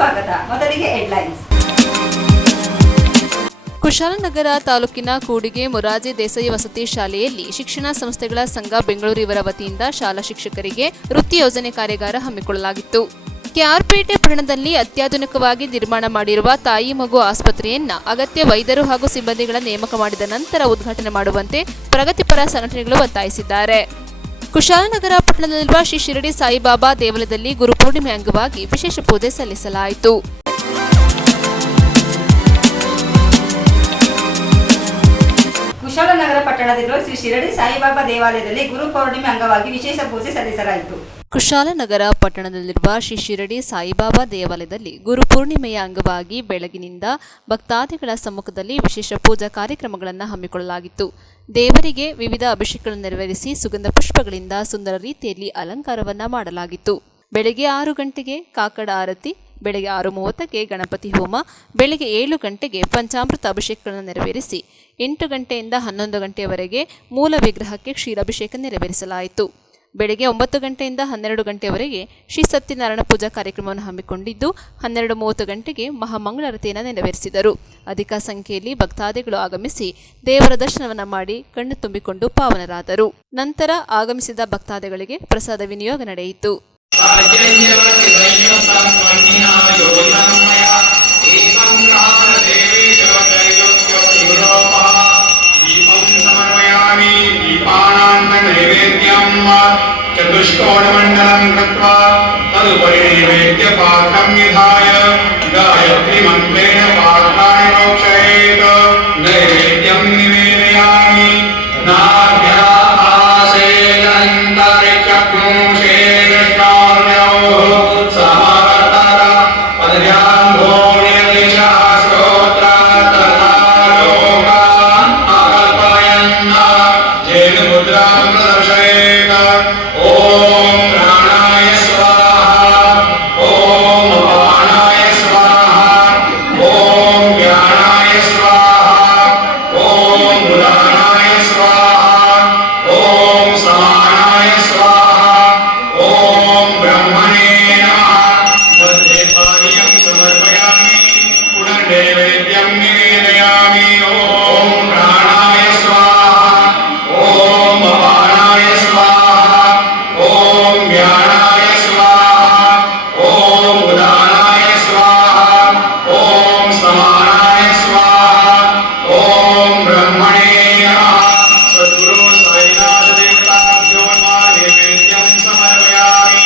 ಸ್ವಾಗತ. ಮೊದಲಿಗೆ ಹೆಡ್ಲೈನ್ಸ್. ಕುಶಾಲನಗರ ತಾಲೂಕಿನ ಕೂಡಿಗೆ ಮೊರಾರ್ಜಿ ದೇಸಾಯಿ ವಸತಿ ಶಾಲೆಯಲ್ಲಿ ಶಿಕ್ಷಣ ಸಂಸ್ಥೆಗಳ ಸಂಘ ಬೆಂಗಳೂರು ಇವರ ವತಿಯಿಂದ ಶಾಲಾ ಶಿಕ್ಷಕರಿಗೆ ವೃತ್ತಿ ಯೋಜನೆ ಕಾರ್ಯಾಗಾರ ಹಮ್ಮಿಕೊಳ್ಳಲಾಗಿತ್ತು. ಕೆಆರ್ಪೇಟೆ ಪಟ್ಟಣದಲ್ಲಿ ಅತ್ಯಾಧುನಿಕವಾಗಿ ನಿರ್ಮಾಣ ಮಾಡಿರುವ ತಾಯಿ ಮಗು ಆಸ್ಪತ್ರೆಯನ್ನ ಅಗತ್ಯ ವೈದ್ಯರು ಹಾಗೂ ಸಿಬ್ಬಂದಿಗಳ ನೇಮಕ ಮಾಡಿದ ನಂತರ ಉದ್ಘಾಟನೆ ಮಾಡುವಂತೆ ಪ್ರಗತಿಪರ ಸಂಘಟನೆಗಳು ಒತ್ತಾಯಿಸಿದ್ದಾರೆ. ಕುಶಾಲನಗರ ಪಟ್ಟಣದಲ್ಲಿರುವ ಶ್ರೀ ಶಿರಡಿ ಸಾಯಿಬಾಬಾ ದೇವಾಲಯದಲ್ಲಿ ಗುರುಪೂರ್ಣಿಮೆ ಅಂಗವಾಗಿ ವಿಶೇಷ ಪೂಜೆ ಸಲ್ಲಿಸಲಾಯಿತು. ಕುಶಾಲನಗರ ಪಟ್ಟಣದಲ್ಲಿರುವ ಶ್ರೀ ಶಿರಡಿ ಸಾಯಿಬಾಬಾ ದೇವಾಲಯದಲ್ಲಿ ಗುರು ಪೌರ್ಣಿಮೆ ಅಂಗವಾಗಿ ವಿಶೇಷ ಪೂಜೆ ಸಲ್ಲಿಸಲಾಯಿತು. ಕುಶಾಲನಗರ ಪಟ್ಟಣದಲ್ಲಿರುವ ಶ್ರೀ ಶಿರಡಿ ಸಾಯಿಬಾಬಾ ದೇವಾಲಯದಲ್ಲಿ ಗುರುಪೂರ್ಣಿಮೆಯ ಅಂಗವಾಗಿ ಬೆಳಗಿನಿಂದ ಭಕ್ತಾದಿಗಳ ಸಮ್ಮುಖದಲ್ಲಿ ವಿಶೇಷ ಪೂಜಾ ಕಾರ್ಯಕ್ರಮಗಳನ್ನು ಹಮ್ಮಿಕೊಳ್ಳಲಾಗಿತ್ತು. ದೇವರಿಗೆ ವಿವಿಧ ಅಭಿಷೇಕಗಳನ್ನು ನೆರವೇರಿಸಿ ಸುಗಂಧ ಪುಷ್ಪಗಳಿಂದ ಸುಂದರ ರೀತಿಯಲ್ಲಿ ಅಲಂಕಾರವನ್ನ ಮಾಡಲಾಗಿತ್ತು. ಬೆಳಗ್ಗೆ 6 ಗಂಟೆಗೆ ಕಾಕಡ ಆರತಿ, ಬೆಳಗ್ಗೆ 6:30ಕ್ಕೆ ಗಣಪತಿ ಹೋಮ, ಬೆಳಗ್ಗೆ 7 ಗಂಟೆಗೆ ಪಂಚಾಮೃತ ಅಭಿಷೇಕಗಳನ್ನು ನೆರವೇರಿಸಿ 8 ಗಂಟೆಯಿಂದ 11 ಗಂಟೆಯವರೆಗೆ ಮೂಲ ವಿಗ್ರಹಕ್ಕೆ ಕ್ಷೀರಾಭಿಷೇಕ ನೆರವೇರಿಸಲಾಯಿತು. ಬೆಳಗ್ಗೆ 9 ಗಂಟೆಯಿಂದ 12 ಗಂಟೆಯವರೆಗೆ ಶ್ರೀ ಸತ್ಯನಾರಾಯಣ ಪೂಜಾ ಕಾರ್ಯಕ್ರಮವನ್ನು ಹಮ್ಮಿಕೊಂಡಿದ್ದು 12:30 ಗಂಟೆಗೆ ಮಹಾಮಂಗಳಾರತಿಯನ್ನು ನೆರವೇರಿಸಿದರು. ಅಧಿಕ ಸಂಖ್ಯೆಯಲ್ಲಿ ಭಕ್ತಾದಿಗಳು ಆಗಮಿಸಿ ದೇವರ ದರ್ಶನವನ್ನ ಮಾಡಿ ಕಣ್ಣು ತುಂಬಿಕೊಂಡು ಪಾವನರಾದರು. ನಂತರ ಆಗಮಿಸಿದ ಭಕ್ತಾದಿಗಳಿಗೆ ಪ್ರಸಾದ ವಿನಿಯೋಗ ನಡೆಯಿತು. चतुष्कोणमण्डलं कृत्वा तदुपरि नैवेद्यपात्रं विधाय गायत्रीमन्त्रेण पात्राणि प्रोक्षयेत्. नैवेद्यं निवेदयामि. नाभ्यासेयन्तरिक्षपुंसे कृष्णोर्योः समवर्तत पदजाम्भोर्यदिशः श्रोत्रात् तथा लोकान् अकल्पयन् जेन मुद्रां प्रदर्शयेत्. ओम प्राणाय स्वाहा, ओम अपानाय स्वाहा, ओम ज्ञानाय स्वाहा, ओम उदानाय स्वाहा, ओम समानाय स्वाहा, ओम ब्रह्मणे नमः. मध्ये पानीयं समर्पयामि, पुनर्नैवेद्यं निवेदयामि. ओम प्राणाय स्वाहा, ओम अपानाय स्वाहा, ओम ज्ञानाय स्वाहा, ओम उदानाय स्वाहा, ओम समानाय स्वाहा, ओम ब्रह्मणे नमः. सद्गुरु साईनाथ देवताभ्यो नमः. नैवेद्यं समर्पयामि.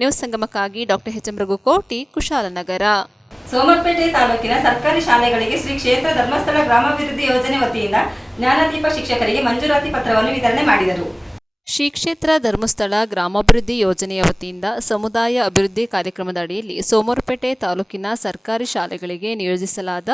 ನ್ಯೂಸ್ ಸಂಗಮಕ್ಕಾಗಿ doctor H M Raghukoti, Kushalanagar. Somapete ತಾಲೂಕಿನ ಸರ್ಕಾರಿ ಶಾಲೆಗಳಿಗೆ ಶ್ರೀ ಕ್ಷೇತ್ರ ಧರ್ಮಸ್ಥಳ ಗ್ರಾಮಾಭಿವೃದ್ಧಿ ಯೋಜನೆ ವತಿಯಿಂದ ಜ್ಞಾನದೀಪ ಶಿಕ್ಷಕರಿಗೆ ಮಂಜೂರಾತಿ ಪತ್ರವನ್ನು ವಿತರಣೆ ಮಾಡಿದರು. ಶ್ರೀ ಕ್ಷೇತ್ರ ಧರ್ಮಸ್ಥಳ ಗ್ರಾಮಾಭಿವೃದ್ಧಿ ಯೋಜನೆಯ ವತಿಯಿಂದ ಸಮುದಾಯ ಅಭಿವೃದ್ಧಿ ಕಾರ್ಯಕ್ರಮದ ಅಡಿಯಲ್ಲಿ ಸೋಮವಾರಪೇಟೆ ತಾಲೂಕಿನ ಸರ್ಕಾರಿ ಶಾಲೆಗಳಿಗೆ ನಿಯೋಜಿಸಲಾದ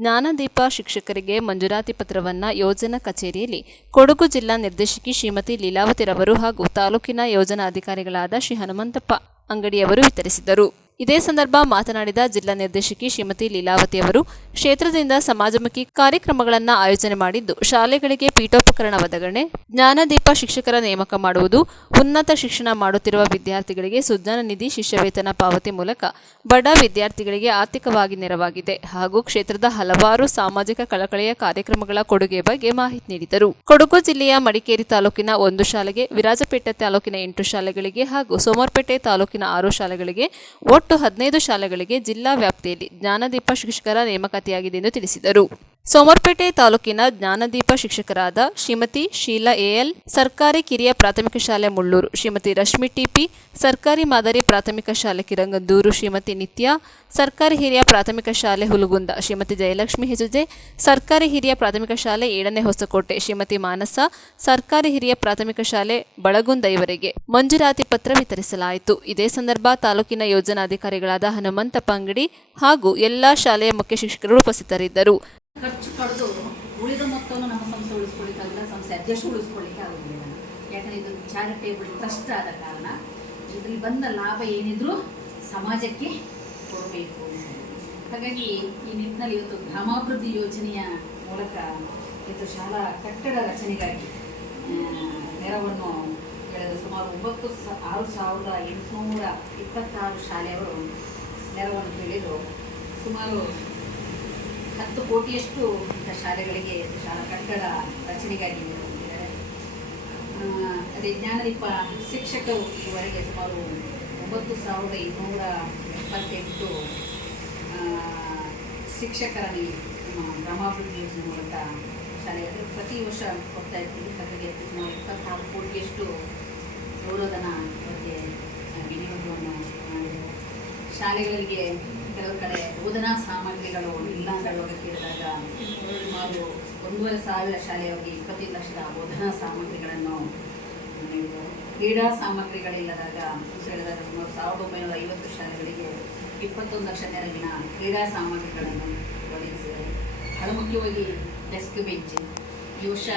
ಜ್ಞಾನದೀಪ ಶಿಕ್ಷಕರಿಗೆ ಮಂಜೂರಾತಿ ಪತ್ರವನ್ನು ಯೋಜನಾ ಕಚೇರಿಯಲ್ಲಿ ಕೊಡಗು ಜಿಲ್ಲಾ ನಿರ್ದೇಶಕಿ ಶ್ರೀಮತಿ ಲೀಲಾವತಿರವರು ಹಾಗೂ ತಾಲೂಕಿನ ಯೋಜನಾ ಅಧಿಕಾರಿಗಳಾದ ಶ್ರೀ ಹನುಮಂತಪ್ಪ ಅಂಗಡಿಯವರು ವಿತರಿಸಿದರು. ಇದೇ ಸಂದರ್ಭ ಮಾತನಾಡಿದ ಜಿಲ್ಲಾ ನಿರ್ದೇಶಕಿ ಶ್ರೀಮತಿ ಲೀಲಾವತಿ ಅವರು ಕ್ಷೇತ್ರದಿಂದ ಸಮಾಜಮುಖಿ ಕಾರ್ಯಕ್ರಮಗಳನ್ನು ಆಯೋಜನೆ ಮಾಡಿದ್ದು, ಶಾಲೆಗಳಿಗೆ ಪೀಠೋಪಕರಣ ಒದಗಣೆ, ಜ್ಞಾನದೀಪ ಶಿಕ್ಷಕರ ನೇಮಕ ಮಾಡುವುದು, ಉನ್ನತ ಶಿಕ್ಷಣ ಮಾಡುತ್ತಿರುವ ವಿದ್ಯಾರ್ಥಿಗಳಿಗೆ ಸುಜ್ಞಾನ ನಿಧಿ ಶಿಷ್ಯವೇತನ ಪಾವತಿ ಮೂಲಕ ಬಡ ವಿದ್ಯಾರ್ಥಿಗಳಿಗೆ ಆರ್ಥಿಕವಾಗಿ ನೆರವಾಗಿದೆ ಹಾಗೂ ಕ್ಷೇತ್ರದ ಹಲವಾರು ಸಾಮಾಜಿಕ ಕಳಕಳಿಯ ಕಾರ್ಯಕ್ರಮಗಳ ಕೊಡುಗೆ ಬಗ್ಗೆ ಮಾಹಿತಿ ನೀಡಿದರು. ಕೊಡಗು ಜಿಲ್ಲೆಯ ಮಡಿಕೇರಿ ತಾಲೂಕಿನ 1 ಶಾಲೆಗೆ, ವಿರಾಜಪೇಟೆ ತಾಲೂಕಿನ 8 ಶಾಲೆಗಳಿಗೆ ಹಾಗೂ ಸೋಮವಾರಪೇಟೆ ತಾಲೂಕಿನ 6 ಶಾಲೆಗಳಿಗೆ ಒಟ್ಟು 15 ಶಾಲೆಗಳಿಗೆ ಜಿಲ್ಲಾ ವ್ಯಾಪ್ತಿಯಲ್ಲಿ ಜ್ಞಾನದೀಪ ಶಿಕ್ಷಕರ ನೇಮಕಾತಿಯಾಗಿದೆ ಎಂದು ತಿಳಿಸಿದರು. ಸೋಮವಾರಪೇಟೆ ತಾಲೂಕಿನ ಜ್ಞಾನದೀಪ ಶಿಕ್ಷಕರಾದ ಶ್ರೀಮತಿ ಶೀಲಾ ಎಎಲ್, ಸರ್ಕಾರಿ ಕಿರಿಯ ಪ್ರಾಥಮಿಕ ಶಾಲೆ ಮುಳ್ಳೂರು ಶ್ರೀಮತಿ ರಶ್ಮಿ ಟಿಪಿ, ಸರ್ಕಾರಿ ಮಾದರಿ ಪ್ರಾಥಮಿಕ ಶಾಲೆ ಕಿರಂಗದೂರು ಶ್ರೀಮತಿ ನಿತ್ಯ, ಸರ್ಕಾರಿ ಹಿರಿಯ ಪ್ರಾಥಮಿಕ ಶಾಲೆ ಹುಲಗುಂದ ಶ್ರೀಮತಿ ಜಯಲಕ್ಷ್ಮಿ ಹೆಜುಜೆ, ಸರ್ಕಾರಿ ಹಿರಿಯ ಪ್ರಾಥಮಿಕ ಶಾಲೆ 7ನೇ ಹೊಸಕೋಟೆ ಶ್ರೀಮತಿ ಮಾನಸ, ಸರ್ಕಾರಿ ಹಿರಿಯ ಪ್ರಾಥಮಿಕ ಶಾಲೆ ಬಳಗುಂದ ಇವರಿಗೆ ಮಂಜೂರಾತಿ ಪತ್ರ ವಿತರಿಸಲಾಯಿತು. ಇದೇ ಸಂದರ್ಭ ತಾಲೂಕಿನ ಯೋಜನಾಧಿಕಾರಿಗಳಾದ ಹನುಮಂತಪ್ಪ ಅಂಗಡಿ ಹಾಗೂ ಎಲ್ಲಾ ಶಾಲೆಯ ಮುಖ್ಯ ಶಿಕ್ಷಕರು ಉಪಸ್ಥಿತರಿದ್ದರು. ಖರ್ಚು ಪಡೆದು ಉಳಿದ ಮೊತ್ತವನ್ನು ನಮ್ಮ ಸಂಸ್ಥೆ ಉಳಿಸ್ಕೊಳ್ಳಿಕ್ಕಾಗಲ್ಲ, ಸಂಸ್ಥೆ ಅಧ್ಯಕ್ಷ ಉಳಿಸ್ಕೊಳ್ಳಿಕ್ಕೆ ಆಗೋದಿಲ್ಲ. ಯಾಕಂದರೆ ಇದು ಚಾರಿಟೇಬಲ್ ಟ್ರಸ್ಟ್ ಆದ ಕಾರಣ ಇದರಲ್ಲಿ ಬಂದ ಲಾಭ ಏನಿದ್ರೂ ಸಮಾಜಕ್ಕೆ ಕೊಡಬೇಕು. ಹಾಗಾಗಿ ಈ ನಿಟ್ಟಿನಲ್ಲಿ ಇವತ್ತು ಗ್ರಾಮಾಭಿವೃದ್ಧಿ ಯೋಜನೆಯ ಮೂಲಕ ಇವತ್ತು ಶಾಲಾ ಕಟ್ಟಡ ರಚನೆಗಾಗಿ ನೆರವನ್ನು ಬೆಳೆದ ಸುಮಾರು 6,826 ಶಾಲೆಯವರು ನೆರವನ್ನು ಕೇಳಿದರು. ಸುಮಾರು 10 ಕೋಟಿಯಷ್ಟು ಇಂಥ ಶಾಲೆಗಳಿಗೆ ಶಾಲಾ ಕಟ್ಟಡ ರಚನೆಗಾಗಿ ನೀಡಿದ್ದಾರೆ. ಅದೇ ಜ್ಞಾನದೀಪ ಶಿಕ್ಷಕರು ಈವರೆಗೆ ಸುಮಾರು 9,278 ಶಿಕ್ಷಕರನ್ನು ನಮ್ಮ ಗ್ರಾಮಾಭಿವೃದ್ಧಿ ಯೋಜನೆ ಮೂಲಕ ಶಾಲೆಗೆ ಪ್ರತಿ ವರ್ಷ ಕೊಡ್ತಾ ಇರ್ತೀವಿ. ಹಾಗಾಗಿ ಸುಮಾರು 26 ಕೋಟಿಯಷ್ಟು ಗೌರವಧನ ಬಗ್ಗೆ ವಿನಿಯೋಗವನ್ನು ಮಾಡಿದೆ. ಶಾಲೆಗಳಿಗೆ ಕೆಲವು ಕಡೆ ಬೋಧನಾ ಸಾಮಗ್ರಿಗಳು ಇಲ್ಲ ಅಂತ ಕೇಳಿದಾಗ ಸುಮಾರು 1,500 ಶಾಲೆಯವರಿಗೆ 25 ಲಕ್ಷದ ಬೋಧನಾ ಸಾಮಗ್ರಿಗಳನ್ನು ನೀಡಿದರು. ಕ್ರೀಡಾ ಸಾಮಗ್ರಿಗಳಿಲ್ಲದಾಗ ಹೇಳಿದಾಗ ಸುಮಾರು 1,950 ಶಾಲೆಗಳಿಗೆ 21 ಲಕ್ಷ ನೆರವಿನ ಕ್ರೀಡಾ ಸಾಮಗ್ರಿಗಳನ್ನು ಒದಗಿಸಿದರು. ಬಹಳ ಮುಖ್ಯವಾಗಿ ಡೆಸ್ಕ್ ಬೆಂಚ್ ಈ ವರ್ಷ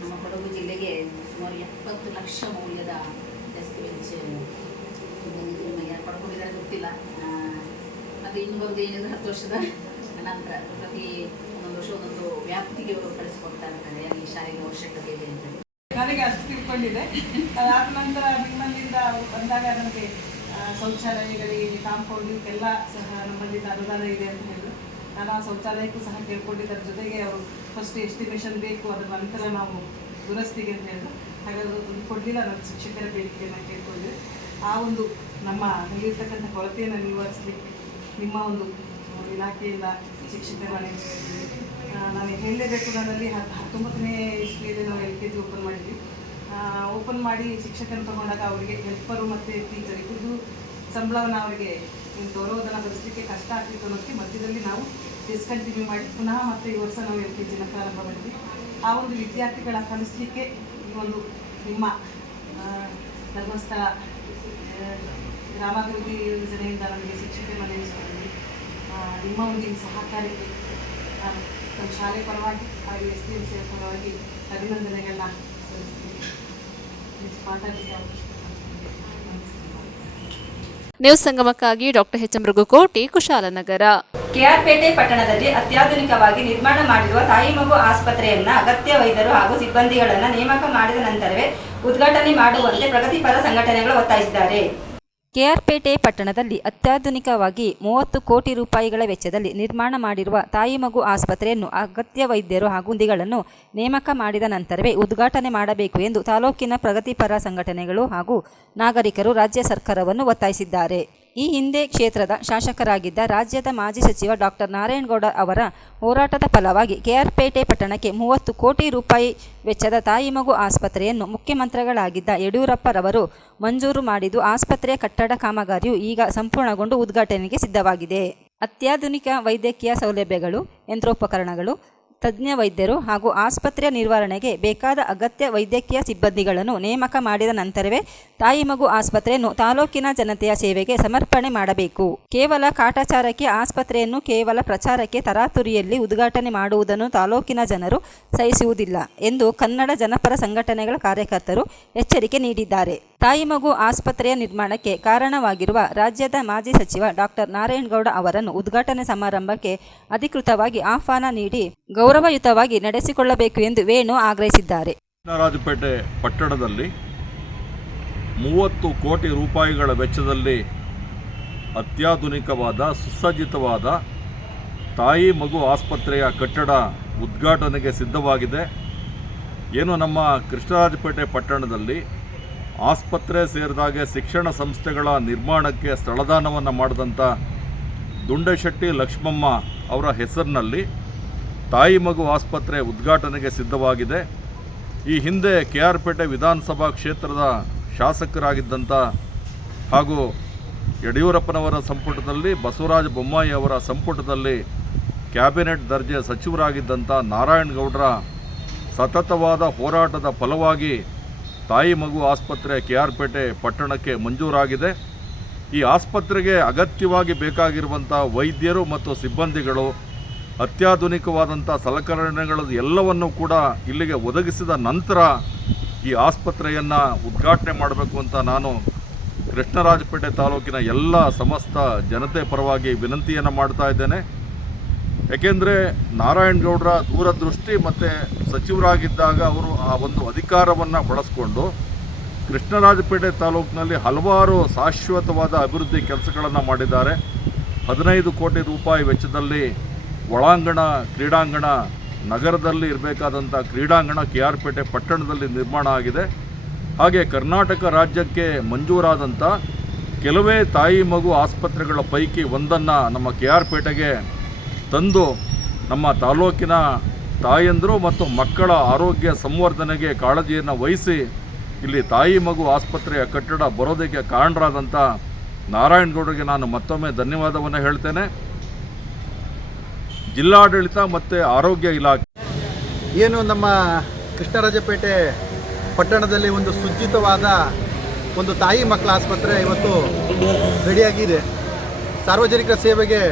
ನಮ್ಮ ಕೊಡಗು ಜಿಲ್ಲೆಗೆ ಸುಮಾರು 70 ಲಕ್ಷ ಮೌಲ್ಯದ ಡೆಸ್ಕ್ ಬೆಂಚ್ ಪಡ್ಕೊಂಡಿದ್ದಾರೆ ಗೊತ್ತಿಲ್ಲ. ಅದು ಇನ್ನು ಬರೋದು ಏನಿದ್ರೆ 10 ವರ್ಷದ ನಂತರ ಪ್ರತಿ ಒಂದೊಂದು ವರ್ಷ ಒಂದೊಂದು ವ್ಯಾಪ್ತಿಗೆ ಅವರು ಕಳಿಸ್ಕೊಡ್ತಾ ಇರ್ತಾರೆ ಅಲ್ಲಿ ಶಾಲೆಗೆ ಅವಶ್ಯಕತೆ ಇದೆ ಅಂತ. ನನಗೆ ಅಷ್ಟು ತಿಳ್ಕೊಂಡಿದೆ. ಅದಾದ ನಂತರ ನಿಮ್ಮಲ್ಲಿಂದ ಬಂದಾಗ ನನಗೆ ಶೌಚಾಲಯಗಳಿಗೆ ಕಾಂಪೌಂಡಿಗೆಲ್ಲ ಸಹ ನಮ್ಮಲ್ಲಿಂದ ಅನುದಾನ ಇದೆ ಅಂತ ಹೇಳಿದ್ರು. ನಾನು ಆ ಶೌಚಾಲಯಕ್ಕೂ ಸಹ ಕೇಳ್ಕೊಂಡಿದ್ದರ ಜೊತೆಗೆ ಅವರು ಫಸ್ಟ್ ಎಸ್ಟಿಮೇಷನ್ ಬೇಕು, ಅದರ ನಂತರ ನಾವು ದುರಸ್ತಿಗೆ ಅಂತ ಹೇಳಿದ್ರು. ಹಾಗಾದ್ರೆ ಅದು ಕೊಡಲಿಲ್ಲ. ನನ್ನ ಶಿಕ್ಷಕರ ಬೇಡಿಕೆಯನ್ನು ಕೇಳ್ಕೊಂಡಿದ್ದೆ. ಆ ಒಂದು ನಮ್ಮ ಇಲ್ಲಿರ್ತಕ್ಕಂಥ ಕೊರತೆಯನ್ನು ನಿವಾರಿಸಲಿಕ್ಕೆ ನಿಮ್ಮ ಒಂದು ಇಲಾಖೆಯಿಂದ ಶಿಕ್ಷಕರ ನೇಮಿಸಿದ್ದೀವಿ. ನಾನು ಹೇಳಲೇಬೇಕು, ನನ್ನಲ್ಲಿ 19ನೇ ಇಸ್ವಿಯಲ್ಲಿ ನಾವು LKG ಓಪನ್ ಮಾಡಿದ್ವಿ. ಓಪನ್ ಮಾಡಿ ಶಿಕ್ಷಕರನ್ನು ತಗೊಂಡಾಗ ಅವರಿಗೆ ಹೆಲ್ಪರು ಮತ್ತು ಟೀಚರ್ ಇಬ್ಬರು ಸಂಬಳವನ್ನು ಅವರಿಗೆ ಗೌರವಧನ ಭರಿಸಲಿಕ್ಕೆ ಕಷ್ಟ ಆಗ್ತಿತ್ತು ಅನ್ನೋದಕ್ಕೆ ಮಧ್ಯದಲ್ಲಿ ನಾವು ಡಿಸ್ಕಂಟಿನ್ಯೂ ಮಾಡಿ ಪುನಃ ಮತ್ತೆ ಈ ವರ್ಷ ನಾವು LKGನ ಪ್ರಾರಂಭ ಮಾಡಿದ್ವಿ. ಆ ಒಂದು ವಿದ್ಯಾರ್ಥಿಗಳ ಕಲಿಸಲಿಕ್ಕೆ ಈ ಒಂದು ನಿಮ್ಮ ಧರ್ಮಸ್ಥಳ ಗ್ರಾಮಾಭಿವೃದ್ಧಿ ಯೋಜನೆಯಿಂದ ನಮಗೆ ಶಿಕ್ಷಕರನ್ನು ನೇಮಿಸಿಕೊಂಡಿದ್ವಿ. ನಿಮ್ಮ ಒಂದು ಈ ಸಹಕಾರಕ್ಕೆ ನಮ್ಮ ಶಾಲೆ ಪರವಾಗಿ ಹಾಗೂ STMC ಪರವಾಗಿ ಅಭಿನಂದನೆಗಳನ್ನ ಸಲ್ಲಿಸ್ತೀನಿ. ಮಾತಾಡಲಿಕ್ಕೆ ನ್ಯೂಸ್ ಸಂಗಮಕ್ಕಾಗಿ ಡಾಕ್ಟರ್ HM ಮೃಗುಕೋಟಿ, ಕುಶಾಲನಗರ. ಕೆಆರ್ಪೇಟೆ ಪಟ್ಟಣದಲ್ಲಿ ಅತ್ಯಾಧುನಿಕವಾಗಿ ನಿರ್ಮಾಣ ಮಾಡಿರುವ ತಾಯಿ ಮಗು ಆಸ್ಪತ್ರೆಯನ್ನ ಅಗತ್ಯ ವೈದ್ಯರು ಹಾಗೂ ಸಿಬ್ಬಂದಿಗಳನ್ನು ನೇಮಕ ಮಾಡಿದ ನಂತರವೇ ಉದ್ಘಾಟನೆ ಮಾಡುವಂತೆ ಪ್ರಗತಿಪರ ಸಂಘಟನೆಗಳು ಒತ್ತಾಯಿಸಿದ್ದಾರೆ. ಕೆಆರ್ಪೇಟೆ ಪಟ್ಟಣದಲ್ಲಿ ಅತ್ಯಾಧುನಿಕವಾಗಿ 30 ಕೋಟಿ ರೂಪಾಯಿಗಳ ವೆಚ್ಚದಲ್ಲಿ ನಿರ್ಮಾಣ ಮಾಡಿರುವ ತಾಯಿ ಮಗು ಆಸ್ಪತ್ರೆಯನ್ನು ಅಗತ್ಯ ವೈದ್ಯರು ಹಾಗೂ ಸಿಬ್ಬಂದಿಗಳನ್ನು ನೇಮಕ ಮಾಡಿದ ನಂತರವೇ ಉದ್ಘಾಟನೆ ಮಾಡಬೇಕು ಎಂದು ತಾಲೂಕಿನ ಪ್ರಗತಿಪರ ಸಂಘಟನೆಗಳು ಹಾಗೂ ನಾಗರಿಕರು ರಾಜ್ಯ ಸರ್ಕಾರವನ್ನು ಒತ್ತಾಯಿಸಿದ್ದಾರೆ. ಈ ಹಿಂದೆ ಕ್ಷೇತ್ರದ ಶಾಸಕರಾಗಿದ್ದ ರಾಜ್ಯದ ಮಾಜಿ ಸಚಿವ ಡಾಕ್ಟರ್ ನಾರಾಯಣಗೌಡ ಅವರ ಹೋರಾಟದ ಫಲವಾಗಿ ಕೆಆರ್ಪೇಟೆ ಪಟ್ಟಣಕ್ಕೆ 30 ಕೋಟಿ ರೂಪಾಯಿ ವೆಚ್ಚದ ತಾಯಿ ಮಗು ಆಸ್ಪತ್ರೆಯನ್ನು ಮುಖ್ಯಮಂತ್ರಿಗಳಾಗಿದ್ದ ಯಡಿಯೂರಪ್ಪರವರು ಮಂಜೂರು ಮಾಡಿದ್ದು, ಆಸ್ಪತ್ರೆಯ ಕಟ್ಟಡ ಕಾಮಗಾರಿಯು ಈಗ ಸಂಪೂರ್ಣಗೊಂಡು ಉದ್ಘಾಟನೆಗೆ ಸಿದ್ಧವಾಗಿದೆ. ಅತ್ಯಾಧುನಿಕ ವೈದ್ಯಕೀಯ ಸೌಲಭ್ಯಗಳು, ಯಂತ್ರೋಪಕರಣಗಳು, ತಜ್ಞ ವೈದ್ಯರು ಹಾಗೂ ಆಸ್ಪತ್ರೆಯ ನಿರ್ವಹಣೆಗೆ ಬೇಕಾದ ಅಗತ್ಯ ವೈದ್ಯಕೀಯ ಸಿಬ್ಬಂದಿಗಳನ್ನು ನೇಮಕ ಮಾಡಿದ ನಂತರವೇ ತಾಯಿ ಮಗು ಆಸ್ಪತ್ರೆಯನ್ನು ತಾಲೂಕಿನ ಜನತೆಯ ಸೇವೆಗೆ ಸಮರ್ಪಣೆ ಮಾಡಬೇಕು. ಕೇವಲ ಕಾಟಾಚಾರಕ್ಕೆ ಆಸ್ಪತ್ರೆಯನ್ನು ಕೇವಲ ಪ್ರಚಾರಕ್ಕೆ ತರಾತುರಿಯಲ್ಲಿ ಉದ್ಘಾಟನೆ ಮಾಡುವುದನ್ನು ತಾಲೂಕಿನ ಜನರು ಸಹಿಸುವುದಿಲ್ಲ ಎಂದು ಕನ್ನಡ ಜನಪರ ಸಂಘಟನೆಗಳ ಕಾರ್ಯಕರ್ತರು ಎಚ್ಚರಿಕೆ ನೀಡಿದ್ದಾರೆ. ತಾಯಿ ಮಗು ಆಸ್ಪತ್ರೆಯ ನಿರ್ಮಾಣಕ್ಕೆ ಕಾರಣವಾಗಿರುವ ರಾಜ್ಯದ ಮಾಜಿ ಸಚಿವ ಡಾಕ್ಟರ್ ನಾರಾಯಣಗೌಡ ಅವರನ್ನು ಉದ್ಘಾಟನೆ ಸಮಾರಂಭಕ್ಕೆ ಅಧಿಕೃತವಾಗಿ ಆಹ್ವಾನ ನೀಡಿ ಗೌರವಯುತವಾಗಿ ನಡೆಸಿಕೊಳ್ಳಬೇಕು ಎಂದು ವೇಣು ಆಗ್ರಹಿಸಿದ್ದಾರೆ. ಕೃಷ್ಣರಾಜಪೇಟೆ ಪಟ್ಟಣದಲ್ಲಿ 30 ಕೋಟಿ ರೂಪಾಯಿಗಳ ವೆಚ್ಚದಲ್ಲಿ ಅತ್ಯಾಧುನಿಕವಾದ ಸುಸಜ್ಜಿತವಾದ ತಾಯಿ ಮಗು ಆಸ್ಪತ್ರೆಯ ಕಟ್ಟಡ ಉದ್ಘಾಟನೆಗೆ ಸಿದ್ಧವಾಗಿದೆ. ಏನು ನಮ್ಮ ಕೃಷ್ಣರಾಜಪೇಟೆ ಪಟ್ಟಣದಲ್ಲಿ ಆಸ್ಪತ್ರೆ ಸೇರಿದಾಗೆ ಶಿಕ್ಷಣ ಸಂಸ್ಥೆಗಳ ನಿರ್ಮಾಣಕ್ಕೆ ಸ್ಥಳದಾನವನ್ನು ಮಾಡಿದಂಥ ದುಂಡಶೆಟ್ಟಿ ಲಕ್ಷ್ಮಮ್ಮ ಅವರ ಹೆಸರಿನಲ್ಲಿ ತಾಯಿ ಮಗು ಆಸ್ಪತ್ರೆ ಉದ್ಘಾಟನೆಗೆ ಸಿದ್ಧವಾಗಿದೆ. ಈ ಹಿಂದೆ KR ಪೇಟೆ ವಿಧಾನಸಭಾ ಕ್ಷೇತ್ರದ ಶಾಸಕರಾಗಿದ್ದಂಥ ಹಾಗೂ ಯಡಿಯೂರಪ್ಪನವರ ಸಂಪುಟದಲ್ಲಿ ಬಸವರಾಜ ಬೊಮ್ಮಾಯಿ ಅವರ ಸಂಪುಟದಲ್ಲಿ ಕ್ಯಾಬಿನೆಟ್ ದರ್ಜೆ ಸಚಿವರಾಗಿದ್ದಂಥ ನಾರಾಯಣಗೌಡರ ಸತತವಾದ ಹೋರಾಟದ ಫಲವಾಗಿ ತಾಯಿ ಮಗು ಆಸ್ಪತ್ರೆ KR ಪೇಟೆ ಪಟ್ಟಣಕ್ಕೆ ಮಂಜೂರಾಗಿದೆ. ಈ ಆಸ್ಪತ್ರೆಗೆ ಅಗತ್ಯವಾಗಿ ಬೇಕಾಗಿರುವಂಥ ವೈದ್ಯರು ಮತ್ತು ಸಿಬ್ಬಂದಿಗಳು ಅತ್ಯಾಧುನಿಕವಾದಂಥ ಸಲಕರಣೆಗಳು ಎಲ್ಲವನ್ನೂ ಕೂಡ ಇಲ್ಲಿಗೆ ಒದಗಿಸಿದ ನಂತರ ಈ ಆಸ್ಪತ್ರೆಯನ್ನು ಉದ್ಘಾಟನೆ ಮಾಡಬೇಕು ಅಂತ ನಾನು ಕೃಷ್ಣರಾಜಪೇಟೆ ತಾಲೂಕಿನ ಎಲ್ಲ ಸಮಸ್ತ ಜನತೆ ಪರವಾಗಿ ವಿನಂತಿಯನ್ನು ಮಾಡ್ತಾ ಇದ್ದೇನೆ. ಏಕೆಂದರೆ ನಾರಾಯಣಗೌಡರ ದೂರದೃಷ್ಟಿ ಮತ್ತು ಸಚಿವರಾಗಿದ್ದಾಗ ಅವರು ಆ ಒಂದು ಅಧಿಕಾರವನ್ನು ಬಳಸ್ಕೊಂಡು ಕೃಷ್ಣರಾಜಪೇಟೆ ತಾಲೂಕಿನಲ್ಲಿ ಹಲವಾರು ಶಾಶ್ವತವಾದ ಅಭಿವೃದ್ಧಿ ಕೆಲಸಗಳನ್ನು ಮಾಡಿದ್ದಾರೆ. 15 ಕೋಟಿ ರೂಪಾಯಿ ವೆಚ್ಚದಲ್ಲಿ ಒಳಾಂಗಣ ಕ್ರೀಡಾಂಗಣ ನಗರದಲ್ಲಿ ಇರಬೇಕಾದಂಥ ಕ್ರೀಡಾಂಗಣ KR ಪೇಟೆ ಪಟ್ಟಣದಲ್ಲಿ ನಿರ್ಮಾಣ ಆಗಿದೆ. ಹಾಗೆ ಕರ್ನಾಟಕ ರಾಜ್ಯಕ್ಕೆ ಮಂಜೂರಾದಂಥ ಕೆಲವೇ ತಾಯಿ ಮಗು ಆಸ್ಪತ್ರೆಗಳ ಪೈಕಿ ಒಂದನ್ನು ನಮ್ಮ KR ಪೇಟೆಗೆ ತಂದು ನಮ್ಮ ತಾಲೂಕಿನ ತಾಯಂದಿರು ಮತ್ತು ಮಕ್ಕಳ ಆರೋಗ್ಯ ಸಂವರ್ಧನೆಗೆ ಕಾಳಜಿಯನ್ನು ವಹಿಸಿ ಇಲ್ಲಿ ತಾಯಿ ಮಗು ಆಸ್ಪತ್ರೆಯ ಕಟ್ಟಡ ಬರೋದಕ್ಕೆ ಕಾರಣರಾದಂಥ ನಾರಾಯಣಗೌಡರಿಗೆ ನಾನು ಮತ್ತೊಮ್ಮೆ ಧನ್ಯವಾದವನ್ನು ಹೇಳ್ತೇನೆ. ಜಿಲ್ಲಾಡಳಿತ ಮತ್ತು ಆರೋಗ್ಯ ಇಲಾಖೆ ಏನು ನಮ್ಮ ಕೃಷ್ಣರಾಜಪೇಟೆ ಪಟ್ಟಣದಲ್ಲಿ ಒಂದು ಸುಜ್ಜಿತವಾದ ಒಂದು ತಾಯಿ ಮಕ್ಕಳ ಆಸ್ಪತ್ರೆ ಇವತ್ತು ರೆಡಿಯಾಗಿದೆ. ಸಾರ್ವಜನಿಕರ ಸೇವೆಗೆ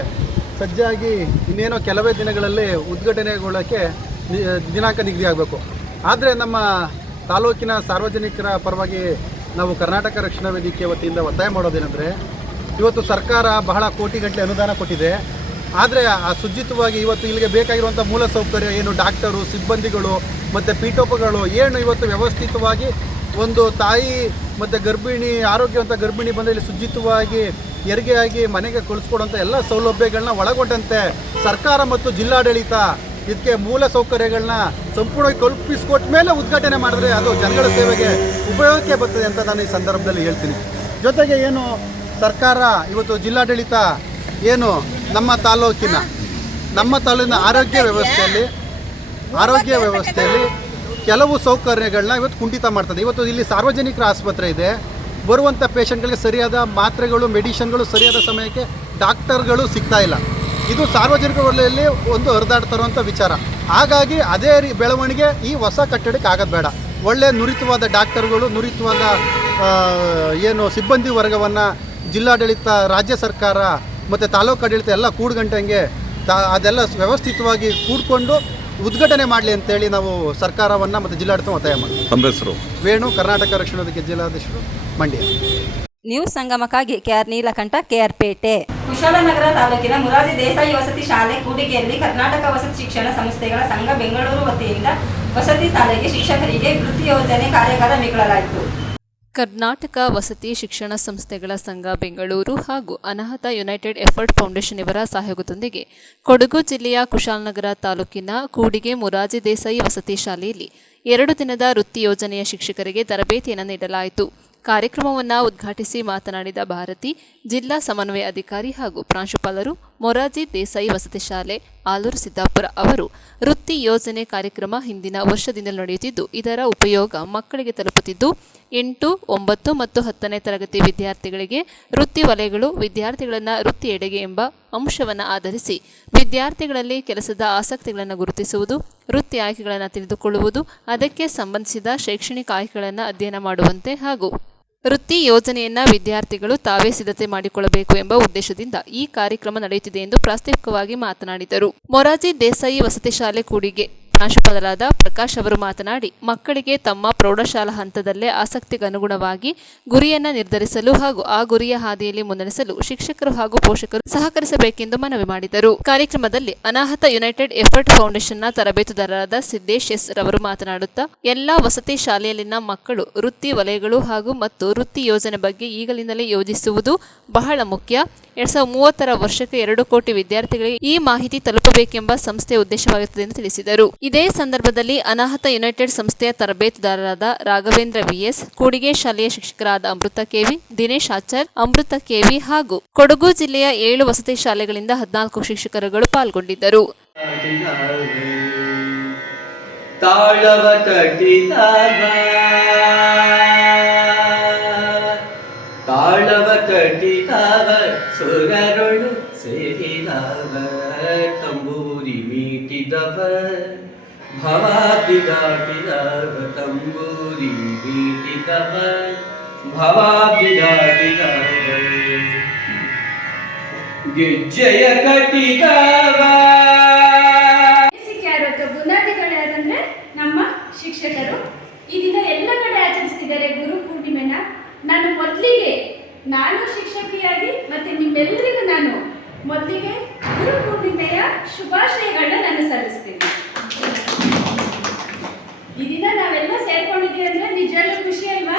ಸಜ್ಜಾಗಿ ಇನ್ನೇನೋ ಕೆಲವೇ ದಿನಗಳಲ್ಲಿ ಉದ್ಘಾಟನೆಗೊಳ್ಳೋಕ್ಕೆ ದಿನಾಂಕ ನಿಗದಿಯಾಗಬೇಕು. ಆದರೆ ನಮ್ಮ ತಾಲೂಕಿನ ಸಾರ್ವಜನಿಕರ ಪರವಾಗಿ ನಾವು ಕರ್ನಾಟಕ ರಕ್ಷಣಾ ವೇದಿಕೆ ವತಿಯಿಂದ ಒತ್ತಾಯ ಮಾಡೋದೇನೆಂದರೆ, ಇವತ್ತು ಸರ್ಕಾರ ಬಹಳ ಕೋಟಿಗಟ್ಟಲೆ ಅನುದಾನ ಕೊಟ್ಟಿದೆ. ಆದರೆ ಆ ಸುಜ್ಜಿತವಾಗಿ ಇವತ್ತು ಇಲ್ಲಿಗೆ ಬೇಕಾಗಿರುವಂಥ ಮೂಲಸೌಕರ್ಯ ಏನು ಡಾಕ್ಟರು, ಸಿಬ್ಬಂದಿಗಳು ಮತ್ತು ಪೀಠೋಪಗಳು ಏನು ಇವತ್ತು ವ್ಯವಸ್ಥಿತವಾಗಿ ಒಂದು ತಾಯಿ ಮತ್ತು ಗರ್ಭಿಣಿ ಆರೋಗ್ಯವಂತ ಗರ್ಭಿಣಿ ಬಂದ ಇಲ್ಲಿ ಸುಜ್ಜಿತವಾಗಿ ಹೆರಿಗೆಯಾಗಿ ಮನೆಗೆ ಕಳಿಸ್ಕೊಡುವಂಥ ಎಲ್ಲ ಸೌಲಭ್ಯಗಳನ್ನ ಒಳಗೊಂಡಂತೆ ಸರ್ಕಾರ ಮತ್ತು ಜಿಲ್ಲಾಡಳಿತ ಇದಕ್ಕೆ ಮೂಲ ಸೌಕರ್ಯಗಳನ್ನ ಸಂಪೂರ್ಣವಾಗಿ ಕಲ್ಪಿಸಿಕೊಟ್ಟ ಮೇಲೆ ಉದ್ಘಾಟನೆ ಮಾಡಿದ್ರೆ ಅದು ಜನಗಳ ಸೇವೆಗೆ ಉಪಯೋಗಕ್ಕೆ ಬರ್ತದೆ ಅಂತ ನಾನು ಈ ಸಂದರ್ಭದಲ್ಲಿ ಹೇಳ್ತೀನಿ. ಜೊತೆಗೆ ಏನು ಸರ್ಕಾರ ಇವತ್ತು ಜಿಲ್ಲಾಡಳಿತ ಏನು ನಮ್ಮ ತಾಲೂಕಿನ ಆರೋಗ್ಯ ವ್ಯವಸ್ಥೆಯಲ್ಲಿ ಕೆಲವು ಸೌಕರ್ಯಗಳನ್ನ ಇವತ್ತು ಕುಂಠಿತ ಮಾಡ್ತದೆ. ಇವತ್ತು ಇಲ್ಲಿ ಸಾರ್ವಜನಿಕರ ಆಸ್ಪತ್ರೆ ಇದೆ, ಬರುವಂಥ ಪೇಷಂಟ್ಗಳಿಗೆ ಸರಿಯಾದ ಮಾತ್ರೆಗಳು ಮೆಡಿಷನ್ಗಳು ಸರಿಯಾದ ಸಮಯಕ್ಕೆ ಡಾಕ್ಟರ್ಗಳು ಸಿಗ್ತಾ ಇಲ್ಲ. ಇದು ಸಾರ್ವಜನಿಕ ವಲಯದಲ್ಲಿ ಒಂದು ಹರಿದಾಡ್ತಿರುವಂಥ ವಿಚಾರ. ಹಾಗಾಗಿ ಅದೇ ಬೆಳವಣಿಗೆ ಈ ಹೊಸ ಕಟ್ಟಡಕ್ಕೆ ಆಗೋದು ಬೇಡ. ಒಳ್ಳೆ ನುರಿತವಾದ ಡಾಕ್ಟರ್ಗಳು, ನುರಿತವಾದ ಏನು ಸಿಬ್ಬಂದಿ ವರ್ಗವನ್ನು ಜಿಲ್ಲಾಡಳಿತ, ರಾಜ್ಯ ಸರ್ಕಾರ ಮತ್ತು ತಾಲೂಕು ಆಡಳಿತ ಎಲ್ಲ ಕೂಡ್ಗಂಟಂಗೆ ಅದೆಲ್ಲ ವ್ಯವಸ್ಥಿತವಾಗಿ ಕೂಡ್ಕೊಂಡು ಉದ್ಘಾಟನೆ ಮಾಡಲಿ ಅಂತೇಳಿ ನಾವು ಸರ್ಕಾರವನ್ನು ಮತ್ತು ಜಿಲ್ಲಾಡಳಿತ ಒತ್ತಾಯ ಮಾಡ್ತೀವಿ. ತಮ್ಮ ಹೆಸರು? ವೇಣು, ಕರ್ನಾಟಕ ರಕ್ಷಣಾ ವೇದಿಕೆ ಜಿಲ್ಲಾಧ್ಯಕ್ಷರು, ಮಂಡ್ಯ. ನ್ಯೂಸ್ ಸಂಗಮಕ್ಕಾಗಿ KR ನೀಲಕಂಠ, KR ಪೇಟೆ. ಕುಶಾಲನಗರ ತಾಲೂಕಿನ ಮುರಾರ್ಜಿ ದೇಸಾಯಿ ವಸತಿ ಶಾಲೆ ಕೂಡಿಗೆಯಲ್ಲಿ ಕರ್ನಾಟಕ ವಸತಿ ಶಿಕ್ಷಣ ಸಂಸ್ಥೆಗಳ ಸಂಘ ಬೆಂಗಳೂರು ವತಿಯಿಂದ ವಸತಿ ಶಾಲೆಗೆ ಶಿಕ್ಷಕರಿಗೆ ವೃತ್ತಿ ಯೋಜನೆ ಕಾರ್ಯಾಗಾರ ಹಮ್ಮಿಕೊಳ್ಳಲಾಯಿತು. ಕರ್ನಾಟಕ ವಸತಿ ಶಿಕ್ಷಣ ಸಂಸ್ಥೆಗಳ ಸಂಘ ಬೆಂಗಳೂರು ಹಾಗೂ ಅನಾಹತ ಯುನೈಟೆಡ್ ಎಫರ್ಟ್ ಫೌಂಡೇಶನ್ ಇವರ ಸಹಯೋಗದೊಂದಿಗೆ ಕೊಡಗು ಜಿಲ್ಲೆಯ ಕುಶಾಲನಗರ ತಾಲೂಕಿನ ಕೂಡಿಗೆ ಮುರಾರ್ಜಿ ದೇಸಾಯಿ ವಸತಿ ಶಾಲೆಯಲ್ಲಿ 2 ದಿನದ ವೃತ್ತಿ ಯೋಜನೆಯ ಶಿಕ್ಷಕರಿಗೆ ತರಬೇತಿಯನ್ನು ನೀಡಲಾಯಿತು. ಕಾರ್ಯಕ್ರಮವನ್ನು ಉದ್ಘಾಟಿಸಿ ಮಾತನಾಡಿದ ಭಾರತಿ, ಜಿಲ್ಲಾ ಸಮನ್ವಯ ಅಧಿಕಾರಿ ಹಾಗೂ ಪ್ರಾಂಶುಪಾಲರು, ಮೊರಾರ್ಜಿ ದೇಸಾಯಿ ವಸತಿ ಶಾಲೆ, ಆಲೂರು ಸಿದ್ದಾಪುರ ಅವರು ವೃತ್ತಿ ಯೋಜನೆ ಕಾರ್ಯಕ್ರಮ ಹಿಂದಿನ ವರ್ಷದಿಂದ ನಡೆಯುತ್ತಿದ್ದು, ಇದರ ಉಪಯೋಗ ಮಕ್ಕಳಿಗೆ ತಲುಪುತ್ತಿದ್ದು 8, 9 ಮತ್ತು 10ನೇ ತರಗತಿ ವಿದ್ಯಾರ್ಥಿಗಳಿಗೆ ವೃತ್ತಿ ವಲಯಗಳು ವಿದ್ಯಾರ್ಥಿಗಳನ್ನು ವೃತ್ತಿಯೆಡೆಗೆ ಎಂಬ ಅಂಶವನ್ನು ಆಧರಿಸಿ ವಿದ್ಯಾರ್ಥಿಗಳಲ್ಲಿ ಕೆಲಸದ ಆಸಕ್ತಿಗಳನ್ನು ಗುರುತಿಸುವುದು, ವೃತ್ತಿ ಆಯ್ಕೆಗಳನ್ನು ತಿಳಿದುಕೊಳ್ಳುವುದು, ಅದಕ್ಕೆ ಸಂಬಂಧಿಸಿದ ಶೈಕ್ಷಣಿಕ ಆಯ್ಕೆಗಳನ್ನು ಅಧ್ಯಯನ ಮಾಡುವಂತೆ ಹಾಗೂ ವೃತ್ತಿ ಯೋಜನೆಯನ್ನ ವಿದ್ಯಾರ್ಥಿಗಳು ತಾವೇ ಸಿದ್ಧತೆ ಮಾಡಿಕೊಳ್ಳಬೇಕು ಎಂಬ ಉದ್ದೇಶದಿಂದ ಈ ಕಾರ್ಯಕ್ರಮ ನಡೆಯುತ್ತಿದೆ ಎಂದು ಪ್ರಾಸ್ತಾವಿಕವಾಗಿ ಮಾತನಾಡಿದರು. ಮೊರಾರ್ಜಿ ದೇಸಾಯಿ ವಸತಿ ಶಾಲೆ ಕೂಡಿಗೆ ಪ್ರಾಂಶುಪಾಲರಾದ ಪ್ರಕಾಶ್ ಅವರು ಮಾತನಾಡಿ, ಮಕ್ಕಳಿಗೆ ತಮ್ಮ ಪ್ರೌಢಶಾಲಾ ಹಂತದಲ್ಲೇ ಆಸಕ್ತಿಗೆ ಅನುಗುಣವಾಗಿ ಗುರಿಯನ್ನು ನಿರ್ಧರಿಸಲು ಹಾಗೂ ಆ ಗುರಿಯ ಹಾದಿಯಲ್ಲಿ ಮುನ್ನಡೆಸಲು ಶಿಕ್ಷಕರು ಹಾಗೂ ಪೋಷಕರು ಸಹಕರಿಸಬೇಕೆಂದು ಮನವಿ ಮಾಡಿದರು. ಕಾರ್ಯಕ್ರಮದಲ್ಲಿ Anahata United effort ಫೌಂಡೇಶನ್ನ ತರಬೇತುದಾರರಾದ Siddesh S ರವರು ಮಾತನಾಡುತ್ತಾ, ಎಲ್ಲಾ ವಸತಿ ಶಾಲೆಯಲ್ಲಿನ ಮಕ್ಕಳು ವೃತ್ತಿ ವಲಯಗಳು ಹಾಗೂ ಮತ್ತು ವೃತ್ತಿ ಯೋಜನೆ ಬಗ್ಗೆ ಈಗಲಿಂದಲೇ ಯೋಜಿಸುವುದು ಬಹಳ ಮುಖ್ಯ. 2030 ವರ್ಷಕ್ಕೆ 2 ಕೋಟಿ ವಿದ್ಯಾರ್ಥಿಗಳಿಗೆ ಈ ಮಾಹಿತಿ ತಲುಪಬೇಕೆಂಬ ಸಂಸ್ಥೆಯ ಉದ್ದೇಶವಾಗಿರುತ್ತದೆ ಎಂದು ತಿಳಿಸಿದರು. ಇದೇ ಸಂದರ್ಭದಲ್ಲಿ ಅನಾಹತ ಯುನೈಟೆಡ್ ಸಂಸ್ಥೆಯ ತರಬೇತುದಾರರಾದ ರಾಘವೇಂದ್ರ ವಿಎಸ್, ಕೂಡಿಗೆ ಶಾಲೆಯ ಶಿಕ್ಷಕರಾದ ಅಮೃತ ಕೆವಿ, ದಿನೇಶ್ ಆಚಾರ್, ಅಮೃತ ಕೆವಿ ಹಾಗೂ ಕೊಡಗು ಜಿಲ್ಲೆಯ 7 ವಸತಿ ಶಾಲೆಗಳಿಂದ 14 ಶಿಕ್ಷಕರುಗಳು ಪಾಲ್ಗೊಂಡಿದ್ದರು. ತಾಳವ ತಟ್ಟಿದವ ಸುರರೊಳು ಸೇರಿದವ ತಂಬೂರಿ ಮೀಟಿದವ ಭವಾಬ್ದಿ ದಾಟಿದವ ತಂಬೂರಿ ಮೀಟಿದವ ಭವಾಬ್ದಿ ದಾಟಿದವ ಗೆಜ್ಜೆಯ ಕಟ್ಟಿದವ. ಬುನಾದಿಗಳು ಯಾರಂದ್ರೆ ನಮ್ಮ ಶಿಕ್ಷಕರು. ಈ ದಿನ ಎಲ್ಲ ಕಡೆ ಆಚರಿಸ್ತಿದ್ದಾರೆ ಗುರು ಪೂರ್ಣಿಮೆನ. ನಾನು ಶಿಕ್ಷಕಿಯಾಗಿ ಮತ್ತೆ ನಿಮ್ಮೆಲ್ಲರಿಗೂ ನಾನು ಮೊದಲಿಗೆ ಗುರು ಪೂರ್ಣಿಮೆಯ ಶುಭಾಶಯಗಳನ್ನ ನಾನು ಸಲ್ಲಿಸ್ತೀನಿ. ಈ ದಿನ ನಾವೆಲ್ಲ ಸೇರ್ಕೊಂಡಿದ್ದೀವಿ ಅಂದ್ರೆ ನಿಜವಾಗ್ಲೂ ಖುಷಿ ಅಲ್ವಾ?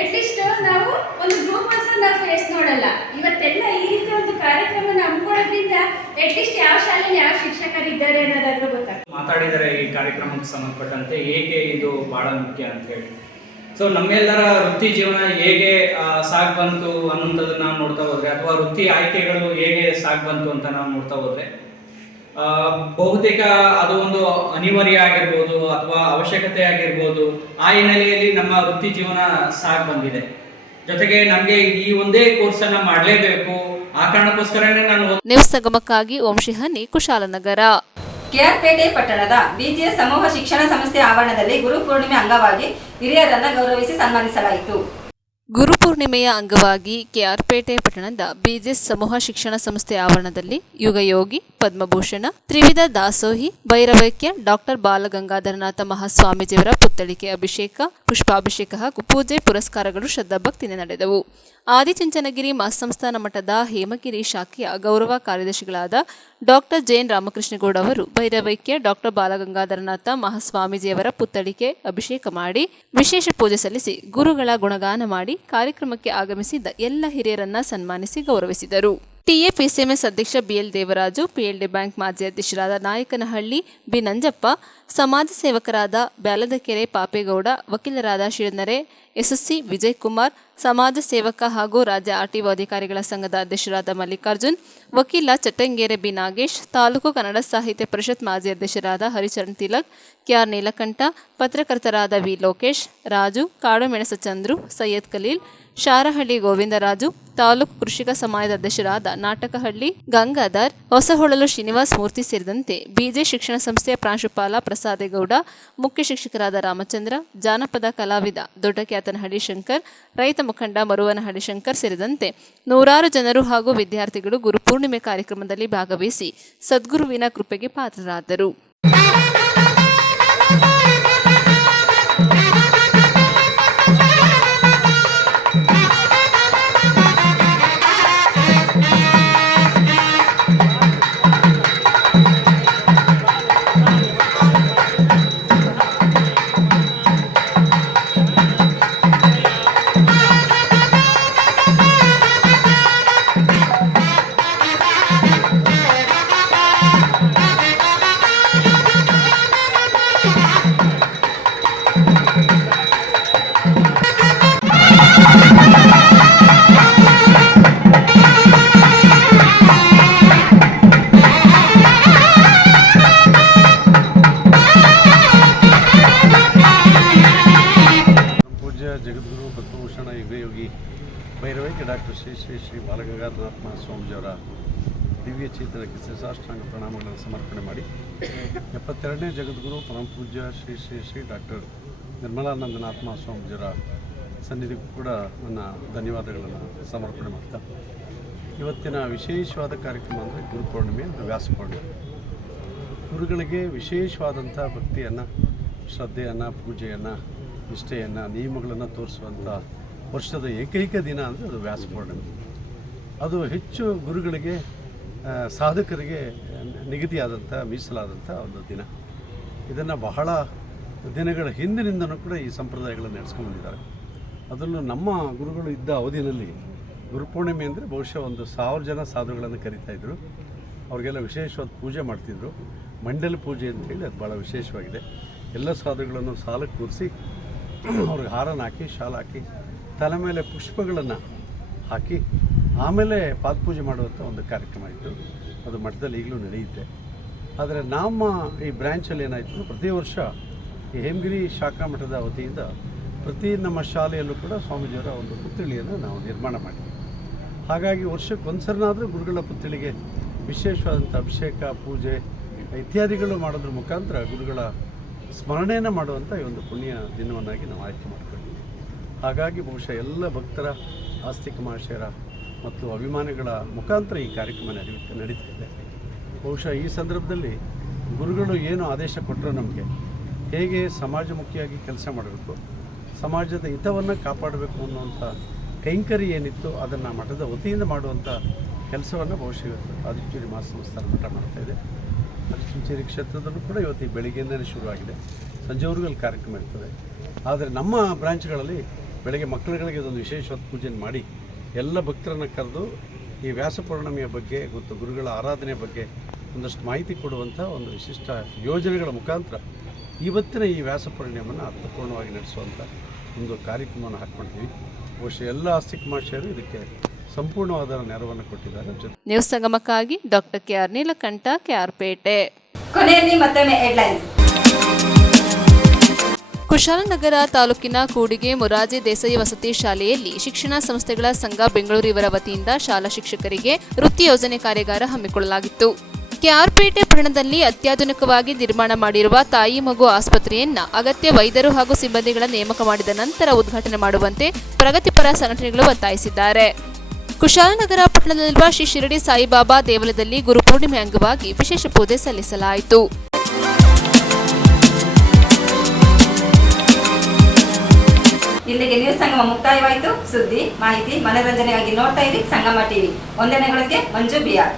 ಅಟ್ಲೀಸ್ಟ್ ನಾವು ಒಂದು ಗ್ರೂಪ್ ನಾವು ಫೇಸ್ ನೋಡಲ್ಲ. ಇವತ್ತೆಲ್ಲ ಈ ರೀತಿ ಒಂದು ಕಾರ್ಯಕ್ರಮ ಹಮ್ಮಿಕೊಳ್ಳೋದ್ರಿಂದ ಅಟ್ಲೀಸ್ಟ್ ಯಾವ ಶಾಲೆಯಲ್ಲಿ ಯಾವ ಶಿಕ್ಷಕರಿದ್ದಾರೆ ಅನ್ನೋದಾದ್ರೂ ಗೊತ್ತಾಗ್ತದೆ. ಮಾತಾಡಿದರೆ ಈ ಕಾರ್ಯಕ್ರಮಕ್ಕೆ ಸಂಬಂಧಪಟ್ಟಂತೆ ಹೇಗೆ ಇದು ಬಹಳ ಮುಖ್ಯ ಅಂತ ಹೇಳಿ. ಸೊ ನಮ್ಮೆಲ್ಲರ ವೃತ್ತಿ ಜೀವನ ಹೇಗೆ ಸಾಗ್ ಬಂತು ಅನ್ನೋಂಥದ್ದನ್ನು ನಾವು ನೋಡ್ತಾ ಹೋದ್ರೆ, ಅಥವಾ ವೃತ್ತಿ ಆಯ್ಕೆಗಳು ಹೇಗೆ ಸಾಗ್ ಬಂತು ಅಂತ ನಾವು ನೋಡ್ತಾ ಹೋದ್ರೆ, ಬಹುತೇಕ ಅದು ಒಂದು ಅನಿವಾರ್ಯ ಆಗಿರ್ಬೋದು ಅಥವಾ ಅವಶ್ಯಕತೆ ಆಗಿರ್ಬೋದು. ಆ ಹಿನ್ನೆಲೆಯಲ್ಲಿ ನಮ್ಮ ವೃತ್ತಿ ಜೀವನ ಸಾಗ್ ಬಂದಿದೆ. ಜೊತೆಗೆ ನಮಗೆ ಈ ಒಂದೇ ಕೋರ್ಸನ್ನು ಮಾಡಲೇಬೇಕು, ಆ ಕಾರಣಕ್ಕೋಸ್ಕರನೇ ನಾನು ನ್ಯೂಸ್ ಸಂಗಮಕ್ಕಾಗಿ ವಂಶಿಹನಿ, ಕುಶಾಲನಗರ. ಕೆಆರ್ಪೇಟೆ ಪಟ್ಟಣದ ಬಿಜಿಎಸ್ ಸಮೂಹ ಶಿಕ್ಷಣ ಸಂಸ್ಥೆ ಆವರಣದಲ್ಲಿ ಗುರು ಪೂರ್ಣಿಮೆ ಅಂಗವಾಗಿ ಹಿರಿಯರನ್ನು ಗೌರವಿಸಿ ಸನ್ಮಾನಿಸಲಾಯಿತು. ಗುರುಪೂರ್ಣಿಮೆಯ ಅಂಗವಾಗಿ ಕೆಆರ್ಪೇಟೆ ಪಟ್ಟಣದ ಬಿಜಿಎಸ್ ಸಮೂಹ ಶಿಕ್ಷಣ ಸಂಸ್ಥೆ ಆವರಣದಲ್ಲಿ ಯುಗಯೋಗಿ, ಪದ್ಮಭೂಷಣ, ತ್ರಿವಿಧ ದಾಸೋಹಿ, ಭೈರವೈಕ್ಯ ಡಾಕ್ಟರ್ ಬಾಲಗಂಗಾಧರನಾಥ ಮಹಾಸ್ವಾಮೀಜಿಯವರ ಪುತ್ಥಳಿಕೆ ಅಭಿಷೇಕ, ಪುಷ್ಪಾಭಿಷೇಕ ಹಾಗೂ ಪೂಜೆ ಪುರಸ್ಕಾರಗಳು ಶ್ರದ್ಧಾಭಕ್ತಿಯಿಂದ ನಡೆದವು. ಆದಿಚುಂಚನಗಿರಿ ಮಹಾಸಂಸ್ಥಾನ ಮಠದ ಹೇಮಗಿರಿ ಶಾಖೆಯ ಗೌರವ ಕಾರ್ಯದರ್ಶಿಗಳಾದ ಡಾಕ್ಟರ್ ಜೈನ್ ರಾಮಕೃಷ್ಣಗೌಡ ಅವರು ಭೈರವೈಕ್ಯ ಡಾಕ್ಟರ್ ಬಾಲಗಂಗಾಧರನಾಥ ಮಹಾಸ್ವಾಮೀಜಿಯವರ ಪುತ್ಥಳಿಕೆ ಅಭಿಷೇಕ ಮಾಡಿ ವಿಶೇಷ ಪೂಜೆ ಸಲ್ಲಿಸಿ ಗುರುಗಳ ಗುಣಗಾನ ಮಾಡಿ ಕಾರ್ಯಕ್ರಮಕ್ಕೆ ಆಗಮಿಸಿದ್ದ ಎಲ್ಲ ಹಿರಿಯರನ್ನ ಸನ್ಮಾನಿಸಿ ಗೌರವಿಸಿದರು. ಟಿಎಪಿಸಿಎಂಎಸ್ ಅಧ್ಯಕ್ಷ ಬಿಎಲ್ ದೇವರಾಜು, ಪಿಎಲ್ಡಿ ಬ್ಯಾಂಕ್ ಮಾಜಿ ಅಧ್ಯಕ್ಷರಾದ ನಾಯಕನಹಳ್ಳಿ ಬಿ ನಂಜಪ್ಪ, ಸಮಾಜ ಸೇವಕರಾದ ಬ್ಯಾಲದಕೆರೆ ಪಾಪೇಗೌಡ, ವಕೀಲರಾದ ಶಿರನರೆ ಎಸ್ಎಸ್ಸಿ ವಿಜಯಕುಮಾರ್, ಸಮಾಜ ಸೇವಕ ಹಾಗೂ ರಾಜ್ಯ ಆರ್ಟಿಒ ಅಧಿಕಾರಿಗಳ ಸಂಘದ ಅಧ್ಯಕ್ಷರಾದ ಮಲ್ಲಿಕಾರ್ಜುನ್, ವಕೀಲ ಚಟ್ಟಂಗೇರೆ ಬಿ ನಾಗೇಶ್, ತಾಲೂಕು ಕನ್ನಡ ಸಾಹಿತ್ಯ ಪರಿಷತ್ ಮಾಜಿ ಅಧ್ಯಕ್ಷರಾದ ಹರಿಚರಣ್ ತಿಲಕ್, ಕೆಆರ್ ನೀಲಕಂಠ, ಪತ್ರಕರ್ತರಾದ ವಿ ಲೋಕೇಶ್, ರಾಜು, ಕಾಡುಮೆಣಸ ಚಂದ್ರು, ಸೈಯದ್ ಖಲೀಲ್, ಶಾರಹಳ್ಳಿ ಗೋವಿಂದರಾಜು, ತಾಲೂಕು ಕೃಷಿಕ ಸಮಾಜದ ಅಧ್ಯಕ್ಷರಾದ ನಾಟಕಹಳ್ಳಿ ಗಂಗಾಧರ್, ಹೊಸಹೊಳಲು ಶ್ರೀನಿವಾಸ್ ಮೂರ್ತಿ ಸೇರಿದಂತೆ ಬಿಜೆ ಶಿಕ್ಷಣ ಸಂಸ್ಥೆಯ ಪ್ರಾಂಶುಪಾಲ ಪ್ರಸಾದೇಗೌಡ, ಮುಖ್ಯ ಶಿಕ್ಷಕರಾದ ರಾಮಚಂದ್ರ, ಜಾನಪದ ಕಲಾವಿದ ದೊಡ್ಡಕ್ಯಾತನಹಳ್ಳಿ ಶಂಕರ್, ರೈತ ಮುಖಂಡ ಮರುವನಹಳ್ಳಿ ಶಂಕರ್ ಸೇರಿದಂತೆ ನೂರಾರು ಜನರು ಹಾಗೂ ವಿದ್ಯಾರ್ಥಿಗಳು ಗುರುಪೂರ್ಣಿಮೆ ಕಾರ್ಯಕ್ರಮದಲ್ಲಿ ಭಾಗವಹಿಸಿ ಸದ್ಗುರುವಿನ ಕೃಪೆಗೆ ಪಾತ್ರರಾದರು. ಶ್ರೀ ಶ್ರೀ ಶ್ರೀ ಬಾಲಗಂಗಾಧರನಾಥ ಮಹಾಸ್ವಾಮೀಜಿಯವರ ದಿವ್ಯ ಚೇತನಕ್ಕೆ ಶಿರಸಾಷ್ಟಾಂಗ ಪ್ರಣಾಮಗಳನ್ನು ಸಮರ್ಪಣೆ ಮಾಡಿ 72ನೇ ಜಗದ್ಗುರು ಪರಮ ಪೂಜ್ಯ ಶ್ರೀ ಶ್ರೀ ಶ್ರೀ ಡಾಕ್ಟರ್ ನಿರ್ಮಲಾನಂದನಾಥ ಮಹಾಸ್ವಾಮೀಜಿಯವರ ಸನ್ನಿಧಿಗೂ ಕೂಡ ನನ್ನ ಧನ್ಯವಾದಗಳನ್ನು ಸಮರ್ಪಣೆ ಮಾಡ್ತಾ ಇವತ್ತಿನ ವಿಶೇಷವಾದ ಕಾರ್ಯಕ್ರಮ ಅಂದರೆ ಗುರುಪೂರ್ಣಿಮೆ ಅಂದರೆ ವ್ಯಾಸಪೂರ್ಣಿಮೆ. ಗುರುಗಳಿಗೆ ವಿಶೇಷವಾದಂಥ ಭಕ್ತಿಯನ್ನು, ಶ್ರದ್ಧೆಯನ್ನು, ಪೂಜೆಯನ್ನು, ನಿಷ್ಠೆಯನ್ನು, ನಿಯಮಗಳನ್ನು ತೋರಿಸುವಂಥ ವರ್ಷದ ಏಕೈಕ ದಿನ ಅಂದರೆ ಅದು ವ್ಯಾಸಪೂರ್ಣಿಮೆ. ಅದು ಹೆಚ್ಚು ಗುರುಗಳಿಗೆ, ಸಾಧಕರಿಗೆ ನಿಗದಿಯಾದಂಥ ಮೀಸಲಾದಂಥ ಒಂದು ದಿನ. ಇದನ್ನು ಬಹಳ ದಿನಗಳ ಹಿಂದಿನಿಂದನೂ ಕೂಡ ಈ ಸಂಪ್ರದಾಯಗಳನ್ನು ನಡೆಸ್ಕೊಂಡ್ಬಂದಿದ್ದಾರೆ. ಅದರಲ್ಲೂ ನಮ್ಮ ಗುರುಗಳು ಇದ್ದ ಅವಧಿಯಲ್ಲಿ ಗುರುಪೂರ್ಣಿಮೆ ಅಂದರೆ ಬಹುಶಃ 1,000 ಜನ ಸಾಧುಗಳನ್ನು ಕರೀತಾಯಿದ್ರು. ಅವ್ರಿಗೆಲ್ಲ ವಿಶೇಷವಾದ ಪೂಜೆ ಮಾಡ್ತಿದ್ರು. ಮಂಡಲ ಪೂಜೆ ಅಂತೇಳಿ ಅದು ಭಾಳ ವಿಶೇಷವಾಗಿದೆ. ಎಲ್ಲ ಸಾಧುಗಳನ್ನು ಸಾಲಕ್ಕೆ ಕೂರಿಸಿ ಅವ್ರಿಗೆ ಹಾರನ ಹಾಕಿ, ಶಾಲ ಹಾಕಿ, ತಲೆ ಮೇಲೆ ಪುಷ್ಪಗಳನ್ನು ಹಾಕಿ ಆಮೇಲೆ ಪಾದಪೂಜೆ ಮಾಡುವಂಥ ಒಂದು ಕಾರ್ಯಕ್ರಮ ಇತ್ತು. ಅದು ಮಠದಲ್ಲಿ ಈಗಲೂ ನಡೆಯುತ್ತೆ. ಆದರೆ ನಮ್ಮ ಈ ಬ್ರ್ಯಾಂಚಲ್ಲಿ ಏನಾಯಿತು, ಪ್ರತಿ ವರ್ಷ ಈ ಹೇಮಗಿರಿ ಶಾಖಾ ಮಠದ ವತಿಯಿಂದ ಪ್ರತಿ ನಮ್ಮ ಶಾಲೆಯಲ್ಲೂ ಕೂಡ ಸ್ವಾಮೀಜಿಯವರ ಒಂದು ಪುತ್ಥಳಿಯನ್ನು ನಾವು ನಿರ್ಮಾಣ ಮಾಡಿದ್ವಿ. ಹಾಗಾಗಿ ವರ್ಷಕ್ಕೆ ಒಂದ್ಸರಿನಾದರೂ ಗುರುಗಳ ಪುತ್ಥಳಿಗೆ ವಿಶೇಷವಾದಂಥ ಅಭಿಷೇಕ, ಪೂಜೆ ಇತ್ಯಾದಿಗಳು ಮಾಡೋದ್ರ ಮುಖಾಂತರ ಗುರುಗಳ ಸ್ಮರಣೆಯನ್ನು ಮಾಡುವಂಥ ಈ ಒಂದು ಪುಣ್ಯ ದಿನವನ್ನಾಗಿ ನಾವು ಆಯ್ಕೆ ಮಾಡ್ಕೊಂಡಿದ್ವಿ. ಹಾಗಾಗಿ ಬಹುಶಃ ಎಲ್ಲ ಭಕ್ತರ, ಆಸ್ತಿಕ ಮಹಾಶಯರ ಮತ್ತು ಅಭಿಮಾನಿಗಳ ಮುಖಾಂತರ ಈ ಕಾರ್ಯಕ್ರಮ ನಡೀತಾ ಇದೆ. ಬಹುಶಃ ಈ ಸಂದರ್ಭದಲ್ಲಿ ಗುರುಗಳು ಏನು ಆದೇಶ ಕೊಟ್ಟರು, ನಮಗೆ ಹೇಗೆ ಸಮಾಜಮುಖಿಯಾಗಿ ಕೆಲಸ ಮಾಡಬೇಕು, ಸಮಾಜದ ಹಿತವನ್ನು ಕಾಪಾಡಬೇಕು ಅನ್ನುವಂಥ ಕೈಂಕರ್ಯ ಏನಿತ್ತು ಅದನ್ನು ಮಠದ ವತಿಯಿಂದ ಮಾಡುವಂಥ ಕೆಲಸವನ್ನು ಬಹುಶಃ ಇವತ್ತು ಆದಿಚುಂಚೇರಿ ಮಹಾಸಂಸ್ಥಾನ ಮಠ ಮಾಡ್ತಾಯಿದೆ. ಆದಿಚುಂಚೇರಿ ಕ್ಷೇತ್ರದಲ್ಲೂ ಕೂಡ ಇವತ್ತು ಈ ಬೆಳಿಗ್ಗೆಯಿಂದಲೇ ಶುರುವಾಗಿದೆ. ಸಂಜೆವರೆಗೂ ಅಲ್ಲಿ ಕಾರ್ಯಕ್ರಮ ಇರ್ತದೆ. ಆದರೆ ನಮ್ಮ ಬ್ರಾಂಚ್ಗಳಲ್ಲಿ ಬೆಳಗ್ಗೆ ಮಕ್ಕಳುಗಳಿಗೆ ಇದೊಂದು ವಿಶೇಷವಾದ ಪೂಜೆಯನ್ನು ಮಾಡಿ ಎಲ್ಲ ಭಕ್ತರನ್ನು ಕರೆದು ಈ ವ್ಯಾಸಪೂರ್ಣಿಮೆಯ ಬಗ್ಗೆ ಮತ್ತು ಗುರುಗಳ ಆರಾಧನೆ ಬಗ್ಗೆ ಒಂದಷ್ಟು ಮಾಹಿತಿ ಕೊಡುವಂಥ ಒಂದು ವಿಶಿಷ್ಟ ಯೋಜನೆಗಳ ಮುಖಾಂತರ ಇವತ್ತಿನ ಈ ವ್ಯಾಸಪೂರ್ಣಿಮೆಯನ್ನು ಅರ್ಥಪೂರ್ಣವಾಗಿ ನಡೆಸುವಂಥ ಒಂದು ಕಾರ್ಯಕ್ರಮವನ್ನು ಹಾಕ್ಕೊಂಡಿದ್ದೀವಿ. ಬಹುಶಃ ಎಲ್ಲ ಆಸ್ತಿಕ ಮಹಾಶಯರು ಇದಕ್ಕೆ ಸಂಪೂರ್ಣವಾದ ನೆರವನ್ನು ಕೊಟ್ಟಿದ್ದಾರೆ. ನ್ಯೂಸ್ ಸಂಗಮಕ್ಕಾಗಿ doctor KR Neelakantha, KR Pete. ಕೊನೆಯಲ್ಲಿ ಮತ್ತೊಮ್ಮೆ ಹೆಡ್ಲೈನ್ಸ್. ಕುಶಾಲನಗರ ತಾಲೂಕಿನ ಕೂಡಿಗೆ ಮೊರಾರ್ಜಿ ದೇಸಾಯಿ ವಸತಿ ಶಾಲೆಯಲ್ಲಿ ಶಿಕ್ಷಣ ಸಂಸ್ಥೆಗಳ ಸಂಘ ಬೆಂಗಳೂರು ಇವರ ವತಿಯಿಂದ ಶಾಲಾ ಶಿಕ್ಷಕರಿಗೆ ವೃತ್ತಿ ಯೋಜನೆ ಕಾರ್ಯಾಗಾರ ಹಮ್ಮಿಕೊಳ್ಳಲಾಗಿತ್ತು. ಕೆಆರ್ಪೇಟೆ ಪಟ್ಟಣದಲ್ಲಿ ಅತ್ಯಾಧುನಿಕವಾಗಿ ನಿರ್ಮಾಣ ಮಾಡಿರುವ ತಾಯಿ ಮಗು ಆಸ್ಪತ್ರೆಯನ್ನ ಅಗತ್ಯ ವೈದ್ಯರು ಹಾಗೂ ಸಿಬ್ಬಂದಿಗಳ ನೇಮಕ ಮಾಡಿದ ನಂತರ ಉದ್ಘಾಟನೆ ಮಾಡುವಂತೆ ಪ್ರಗತಿಪರ ಸಂಘಟನೆಗಳು ಒತ್ತಾಯಿಸಿದ್ದಾರೆ. ಕುಶಾಲನಗರ ಪಟ್ಟಣದಲ್ಲಿರುವ ಶ್ರೀ ಶಿರಡಿ ಸಾಯಿಬಾಬಾ ದೇವಾಲಯದಲ್ಲಿ ಗುರುಪೂರ್ಣಿಮೆ ಅಂಗವಾಗಿ ವಿಶೇಷ ಪೂಜೆ ಸಲ್ಲಿಸಲಾಯಿತು. ಇಲ್ಲಿಗೆ ನ್ಯೂಸ್ ಸಂಗಮ ಮುಕ್ತಾಯವಾಯಿತು. ಸುದ್ದಿ, ಮಾಹಿತಿ, ಮನೋರಂಜನೆಗಾಗಿ ನೋಡ್ತಾ ಇರಿ ಸಂಗಮ ಟಿವಿ. ವಂದನೆಗಳೊಂದಿಗೆ ಮಂಜು ಬಿಆರ್.